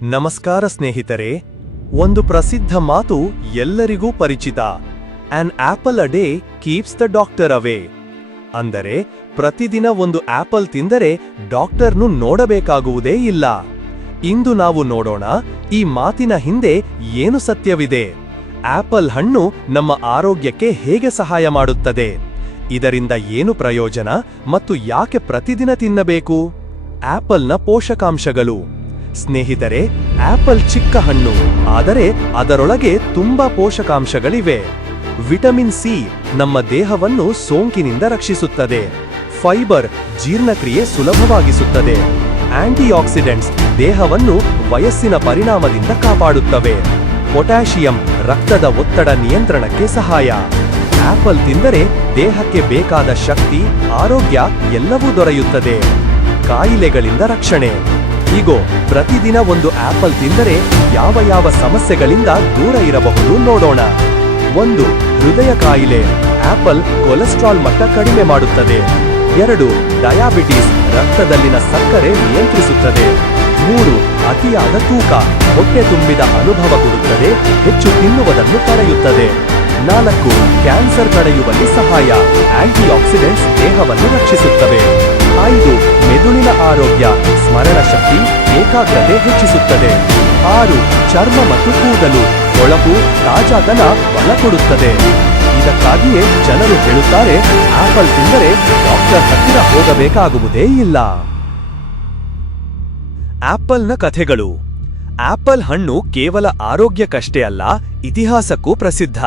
ನಮಸ್ಕಾರ ಸ್ನೇಹಿತರೆ. ಒಂದು ಪ್ರಸಿದ್ಧ ಮಾತು ಎಲ್ಲರಿಗೂ ಪರಿಚಿತ. On apple a day keeps the doctor away. ಅಂದರೆ ಪ್ರತಿದಿನ ಒಂದು ಆಪಲ್ ತಿಂದರೆ ಡಾಕ್ಟರ್ನು ನೋಡಬೇಕಾಗುವುದೇ ಇಲ್ಲ. ಇಂದು ನಾವು ನೋಡೋಣ ಈ ಮಾತಿನ ಹಿಂದೆ ಏನು ಸತ್ಯವಿದೆ. ಆಪಲ್ ಹಣ್ಣು ನಮ್ಮ ಆರೋಗ್ಯಕ್ಕೆ ಹೇಗೆ ಸಹಾಯ ಮಾಡುತ್ತದೆ, ಇದರಿಂದ ಏನು ಪ್ರಯೋಜನ ಮತ್ತು ಯಾಕೆ ಪ್ರತಿದಿನ ತಿನ್ನಬೇಕು. ಆಪಲ್ನ ಪೋಷಕಾಂಶಗಳು. ಸ್ನೇಹಿತರೆ, ಆಪಲ್ ಚಿಕ್ಕ ಹಣ್ಣು, ಆದರೆ ಅದರೊಳಗೆ ತುಂಬಾ ಪೋಷಕಾಂಶಗಳಿವೆ. ವಿಟಮಿನ್ ಸಿ ನಮ್ಮ ದೇಹವನ್ನು ಸೋಂಕಿನಿಂದ ರಕ್ಷಿಸುತ್ತದೆ. ಫೈಬರ್ ಜೀರ್ಣಕ್ರಿಯೆ ಸುಲಭವಾಗಿಸುತ್ತದೆ. ಆಂಟಿಆಕ್ಸಿಡೆಂಟ್ಸ್ ದೇಹವನ್ನು ವಯಸ್ಸಿನ ಪರಿಣಾಮದಿಂದ ಕಾಪಾಡುತ್ತವೆ. ಪೊಟ್ಯಾಷಿಯಂ ರಕ್ತದ ಒತ್ತಡ ನಿಯಂತ್ರಣಕ್ಕೆ ಸಹಾಯ. ಆಪಲ್ ತಿಂದರೆ ದೇಹಕ್ಕೆ ಬೇಕಾದ ಶಕ್ತಿ, ಆರೋಗ್ಯ ಎಲ್ಲವೂ ದೊರೆಯುತ್ತದೆ. ಕಾಯಿಲೆಗಳಿಂದ ರಕ್ಷಣೆ. ಹೀಗೋ ಪ್ರತಿದಿನ ಒಂದು ಆಪಲ್ ತಿಂದರೆ ಯಾವ ಯಾವ ಸಮಸ್ಯೆಗಳಿಂದ ದೂರ ಇರಬಹುದು ನೋಡೋಣ. 1. ಹೃದಯ ಕಾಯಿಲೆ. ಆಪಲ್ ಕೊಲೆಸ್ಟ್ರಾಲ್ ಮಟ್ಟ ಕಡಿಮೆ ಮಾಡುತ್ತದೆ. 2. ಡಯಾಬಿಟಿಸ್ ರಕ್ತದಲ್ಲಿನ ಸಕ್ಕರೆ ನಿಯಂತ್ರಿಸುತ್ತದೆ. 3. ಅತಿಯಾದ ತೂಕ ಹೊಟ್ಟೆ ತುಂಬಿದ ಅನುಭವ ಕೊಡುತ್ತದೆ, ಹೆಚ್ಚು ತಿನ್ನುವುದನ್ನು ತಡೆಯುತ್ತದೆ. 4. ಕ್ಯಾನ್ಸರ್ ತಡೆಯುವಲ್ಲಿ ಸಹಾಯ. ಆಂಟಿಆಕ್ಸಿಡೆಂಟ್ಸ್ ದೇಹವನ್ನು ರಕ್ಷಿಸುತ್ತವೆ. 5. ಮೆದುಳಿನ ಆರೋಗ್ಯ, ಸ್ಮರಣ ಶಕ್ತಿ, ಏಕಾಗ್ರತೆ ಹೆಚ್ಚಿಸುತ್ತದೆ. 6. ಚರ್ಮ ಮತ್ತು ಕೂದಲು, ಹೊಳಪು, ತಾಜಾತನ ಬಲ ಕೊಡುತ್ತದೆ. ಇದಕ್ಕಾಗಿಯೇ ಜನರು ಹೇಳುತ್ತಾರೆ, ಆಪಲ್ ತಿಂದರೆ ಡಾಕ್ಟರ್ ಹತ್ತಿರ ಹೋಗಬೇಕಾಗುವುದೇ ಇಲ್ಲ. ಆಪಲ್ನ ಕಥೆಗಳು. ಆಪಲ್ ಹಣ್ಣು ಕೇವಲ ಆರೋಗ್ಯಕ್ಕಷ್ಟೇ ಅಲ್ಲ, ಇತಿಹಾಸಕ್ಕೂ ಪ್ರಸಿದ್ಧ.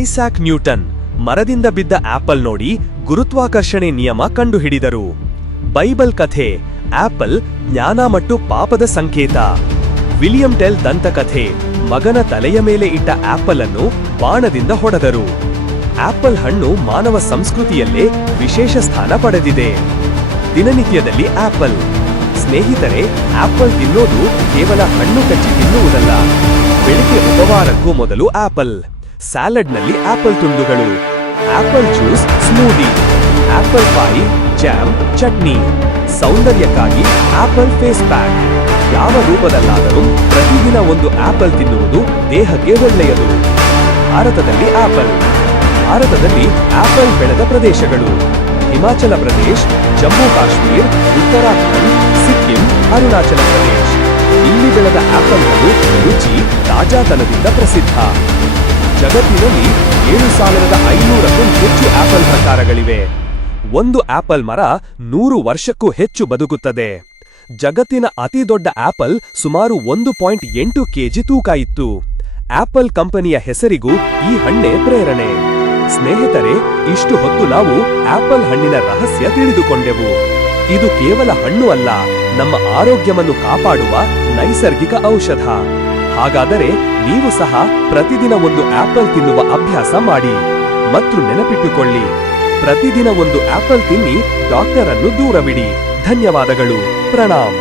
ಐಸಾಕ್ ನ್ಯೂಟನ್ ಮರದಿಂದ ಬಿದ್ದ ಆಪಲ್ ನೋಡಿ ಗುರುತ್ವಾಕರ್ಷಣೆ ನಿಯಮ ಕಂಡುಹಿಡಿದರು. ಬೈಬಲ್ ಕಥೆ, ಆಪಲ್ ಜ್ಞಾನ ಮತ್ತು ಪಾಪದ ಸಂಕೇತ. ವಿಲಿಯಂ ಟೆಲ್ ದಂತಕಥೆ, ಮಗನ ತಲೆಯ ಮೇಲೆ ಇಟ್ಟ ಆಪಲ್ ಅನ್ನು ಬಾಣದಿಂದ ಹೊಡೆದರು. ಆಪಲ್ ಹಣ್ಣು ಮಾನವ ಸಂಸ್ಕೃತಿಯಲ್ಲೇ ವಿಶೇಷ ಸ್ಥಾನ ಪಡೆದಿದೆ. ದಿನನಿತ್ಯದಲ್ಲಿ ಆಪಲ್. ಸ್ನೇಹಿತರೆ, ಆಪಲ್ ತಿನ್ನೋದು ಕೇವಲ ಹಣ್ಣು ಕಚ್ಚಿ ತಿನ್ನುವುದಲ್ಲ. ಬೆಳಿಗ್ಗೆ ಉಪಹಾರಕ್ಕೂ ಮೊದಲು ಆಪಲ್. ಸ್ಯಾಲಡ್ನಲ್ಲಿ ಆಪಲ್ ತುಂಡುಗಳು. Apple juice, smoothie. Apple pie, jam, chutney. ಸೌಂದರ್ಯಕ್ಕಾಗಿ ಆಪಲ್ ಫೇಸ್ ಪ್ಯಾಕ್. ಯಾವ ರೂಪದಲ್ಲಾದರೂ ಪ್ರತಿದಿನ ಒಂದು ಆಪಲ್ ತಿನ್ನುವುದು ದೇಹಕ್ಕೆ ಒಳ್ಳೆಯದು. ಭಾರತದಲ್ಲಿ ಆಪಲ್. ಭಾರತದಲ್ಲಿ ಆಪಲ್ ಬೆಳೆದ ಪ್ರದೇಶಗಳು: ಹಿಮಾಚಲ ಪ್ರದೇಶ್, ಜಮ್ಮು ಕಾಶ್ಮೀರ್, ಉತ್ತರಾಖಂಡ್, ಸಿಕ್ಕಿಂ, ಅರುಣಾಚಲ ಪ್ರದೇಶ್. ಇಲ್ಲಿ ಬೆಳೆದ ಆಪಲ್ಗಳು ರುಚಿ, ತಾಜಾತನದಿಂದ ಪ್ರಸಿದ್ಧ. ಜಗತ್ತಿನಲ್ಲಿ 7,500ಕ್ಕೂ ಹೆಚ್ಚು ಆಪಲ್ ಪ್ರಕಾರಗಳಿವೆ. ಒಂದು ಆಪಲ್ ಮರ 100 ವರ್ಷಕ್ಕೂ ಹೆಚ್ಚು ಬದುಕುತ್ತದೆ. ಜಗತ್ತಿನ ಅತಿ ದೊಡ್ಡ ಆಪಲ್ ಸುಮಾರು 1.8 ಕೆಜಿ ತೂಕ ಇತ್ತು. ಆಪಲ್ ಕಂಪನಿಯ ಹೆಸರಿಗೂ ಈ ಹಣ್ಣೆ ಪ್ರೇರಣೆ. ಸ್ನೇಹಿತರೆ, ಇಷ್ಟು ಹೊತ್ತು ನಾವು ಆಪಲ್ ಹಣ್ಣಿನ ರಹಸ್ಯ ತಿಳಿದುಕೊಂಡೆವು. ಇದು ಕೇವಲ ಹಣ್ಣು ಅಲ್ಲ, ನಮ್ಮ ಆರೋಗ್ಯವನ್ನು ಕಾಪಾಡುವ ನೈಸರ್ಗಿಕ ಔಷಧ. ಹಾಗಾದರೆ ನೀವು ಸಹ ಪ್ರತಿದಿನ ಒಂದು ಆಪಲ್ ತಿನ್ನುವ ಅಭ್ಯಾಸ ಮಾಡಿ. ಮತ್ತು ನೆನಪಿಟ್ಟುಕೊಳ್ಳಿ, ಪ್ರತಿದಿನ ಒಂದು ಆಪಲ್ ತಿನ್ನಿ, ಡಾಕ್ಟರ್ ಅನ್ನು ದೂರವಿಡಿ. ಧನ್ಯವಾದಗಳು. ಪ್ರಣಾಮ್.